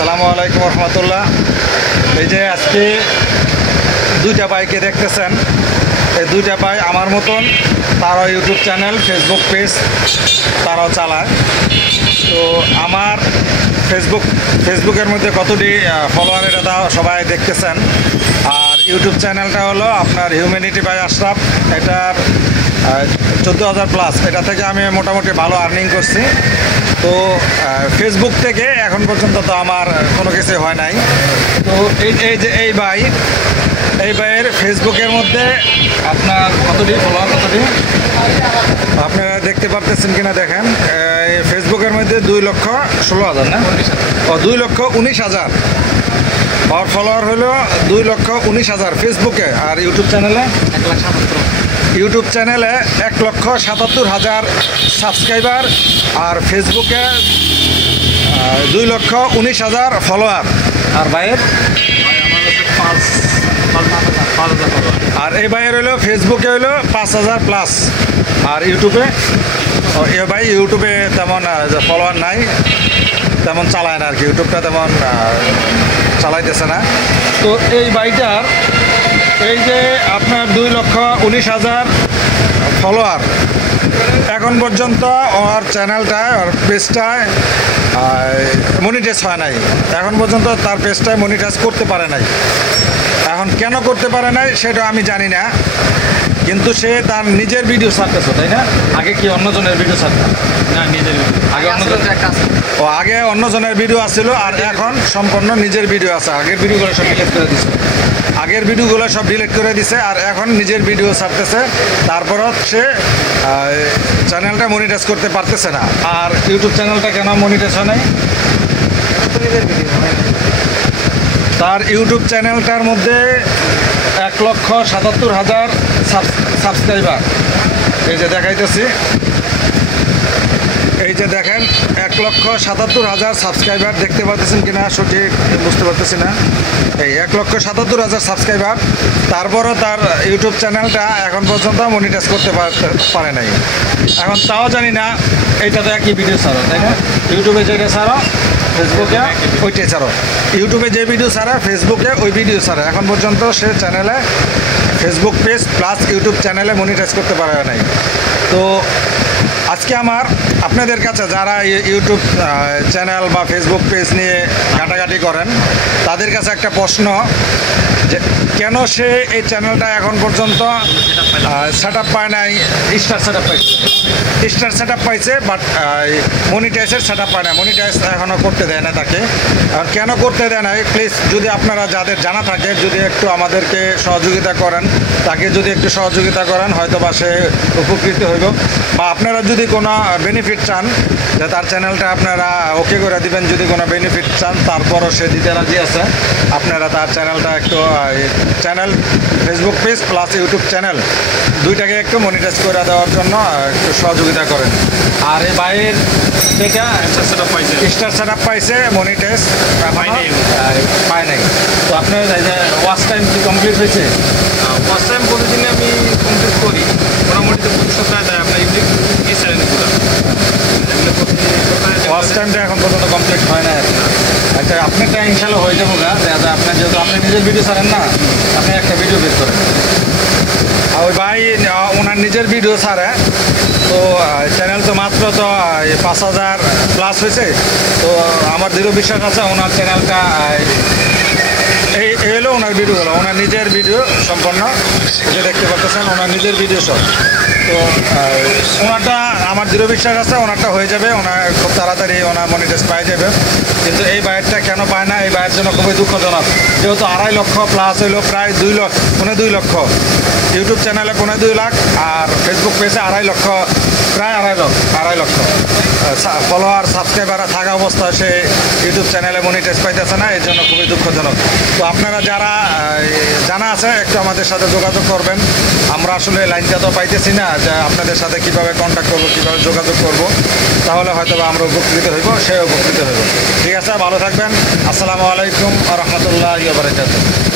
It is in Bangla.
আসসালামু আলাইকুম রহমতুল্লাহ। এই যে আজকে দুইটা ভাইকে দেখতেছেন, এই দুইটা ভাই আমার মতন, তারাও ইউটিউব চ্যানেল, ফেসবুক পেজ তারাও চালায়। তো আমার ফেসবুকের মধ্যে কতটি ফলোয়ার এটা তাও সবাই দেখতেছেন। আর ইউটিউব চ্যানেলটা হলো আপনার হিউম্যানিটি বাই আশরাফ, এটার 14,000 প্লাস। এটা থেকে আমি মোটামুটি ভালো আর্নিং করছি। তো ফেসবুক থেকে এখন পর্যন্ত তো আমার কোনো কিছু হয় নাই। তো এই যে এই ভাইয়ের ফেসবুকের মধ্যে আপনার কতটি ফলোয়ার, কতটি আপনারা দেখতে পারতেছেন কিনা দেখেন। ফেসবুকের মধ্যে 2,16,000 না, ও 2,19,000। আর ফলোয়ার হলো 2,19,000 ফেসবুকে। আর ইউটিউব চ্যানেলে 1,77,000 সাবস্ক্রাইবার। আর ফেসবুকে 2,19,000 ফলোয়ার। আর ভাইয়ের আর এই ভাইয়ের হলো ফেসবুকে হলো 5,000 প্লাস। আর ইউটিউবে এ ভাই ইউটিউবে তেমন ফলোয়ার নাই, তেমন চালায় না আর কি, ইউটিউবটা তেমন চালাইতেছে না। তো এই ভাইটার এই যে আপনার 2,19,000 ফলোয়ার, এখন পর্যন্ত ওর চ্যানেলটায়, ওর পেজটায় মনিটাইজ হয় নাই। এখন পর্যন্ত তার পেজটায় মনিটাইজ করতে পারে নাই। এখন কেন করতে পারে নাই সেটা আমি জানি না, কিন্তু সে তার নিজের ভিডিও ছাড়তেছে, তাই না? আগে কি অন্যজনের ভিডিও ছাড়তো না? নিজের আগে অন্যজনের ভিডিও আসছিল, আর এখন সম্পূর্ণ নিজের ভিডিও আছে। আগের ভিডিওগুলো সব ডিলিট করে দিছে, আর এখন নিজের ভিডিও ছাড়তেছে। তারপরও সে চ্যানেলটা মনিটাইজ করতে পারতেছে না। আর ইউটিউব চ্যানেলটা কেন মনিটাইজ হয় নাই? তার ইউটিউব চ্যানেলটার মধ্যে 1,77,000 সাবস্ক্রাইবার। এই যে দেখাইতেছি, এই যে দেখেন 1,77,000 সাবস্ক্রাইবার। দেখতে পাচ্ছেন কিনা সঠিক বুঝতে পারতেছি না। এই 1,77,000 সাবস্ক্রাইবার। তারপরও তার ইউটিউব চ্যানেলটা এখন পর্যন্ত মনিটাইজ করতে পারে নাই। এখন তাও জানি না, এইটা তো একই ভিডিও ছাড়ো, তাই না? ইউটিউবে যেটা ছাড়ো, ফেসবুকে ওইটাই ছাড়ো। ইউটিউবে যে ভিডিও ছাড়া, ফেসবুকে ওই ভিডিও ছাড়া। এখন পর্যন্ত সে চ্যানেলে, ফেসবুক পেজ প্লাস ইউটিউব চ্যানেলে মনিটাইজ করতে পারে নাই। তো আজকে আমার আপনাদের কাছে যারা ইউটিউব চ্যানেল বা ফেসবুক পেজ নিয়ে ঘাটাঘাটি করেন, তাদের কাছে একটা প্রশ্ন, যে কেন সে এই চ্যানেলটা এখন পর্যন্ত সেট আপ পায় নাই। স্টার সেট আপ পাইছে, বাট মনিটাইজের সেট আপ পায় না। মনিটাইজ এখনও করতে দেয় না তাকে। আর কেন করতে দেয় না, প্লিজ যদি আপনারা যাদের জানা থাকে, যদি একটু আমাদেরকে সহযোগিতা করেন, তাকে যদি একটু সহযোগিতা করেন, হয়তো বা সে উপকৃত হইব। বা আপনারা যদি কোনো বেনিফিট চান, যে তার চ্যানেলটা আপনারা ওকে করে দিবেন, যদি কোনো বেনিফিট চান, তারপরও সে দিতে রাজি আছে। আপনারা তার চ্যানেলটা একটু channel, Facebook page plus YouTube channel দুইটাকে একটু মনিটাইজ করে দেওয়ার জন্য একটু সহযোগিতা করেন। আর এই ভাইয়ের যেটা স্টার সেট আপ পাইছে, মনিটাইজ পায় নাই। তো আপনার ওয়াচ টাইম কি কমপ্লিট হয়েছে? ফার্স্ট টাইম প্রতিদিনে আমি কমপ্লিট করি, মোটামুটি প্রতি সপ্তাহে দেয় আপনার ইউনিক এই চ্যানেলগুলো। ওয়াচ টাইমটা এখন পর্যন্ত কমপ্লিট হয় না। আচ্ছা, আপনারটা ইনশাল্লাহ হয়ে যাবো গা। আপনার যেহেতু আপনি নিজের ভিডিও ছাড়েন না, আপনি একটা ভিডিও বের করেন। আর ওই ভাই ওনার নিজের ভিডিও ছাড়ে, তো চ্যানেল তো মাত্র তো 5,000 প্লাস হয়েছে। তো আমার দৃঢ় বিশ্বাস আছে ওনার চ্যানেলটা, এই হলো ওনার ভিডিওগুলো, ওনার নিজের ভিডিও সম্পন্ন, যে দেখতে পাচ্ছেন ওনার নিজের ভিডিও সব। তো ওনারটা আমার দৃঢ় বিশ্বাস আছে ওনারটা হয়ে যাবে, ওনার খুব তাড়াতাড়ি ওনার মনিটাইজ পাই যাবে। কিন্তু এই বাইরটা কেন পায় না, এই বাইরের জন্য খুবই দুঃখজনক। যেহেতু 2.5 লক্ষ প্লাস হইলো, প্রায় 2 লক্ষ, ইউটিউব চ্যানেলে 2.5 লাখ, আর ফেসবুক পেজে 2.5 লক্ষ, প্রায় 2.5 লক্ষ ফলোয়ার সাবস্ক্রাইবার থাকা অবস্থায় সে ইউটিউব চ্যানেলে মনিটাইজ পাইতেছে না। এর জন্য খুবই দুঃখজনক। তো আপনারা যারা জানা আছে, একটু আমাদের সাথে যোগাযোগ করবেন। আমরা আসলে লাইনটা তো পাইতেছি না, যে আপনাদের সাথে কীভাবে কন্ট্যাক্ট করবো, কীভাবে যোগাযোগ করব, তাহলে হয়তো আমরা উপকৃত হইব, সে উপকৃত হইব। ঠিক আছে, ভালো থাকবেন। আসসালামু আলাইকুম ওয়া রাহমাতুল্লাহি ওয়া বারাকাতুহু।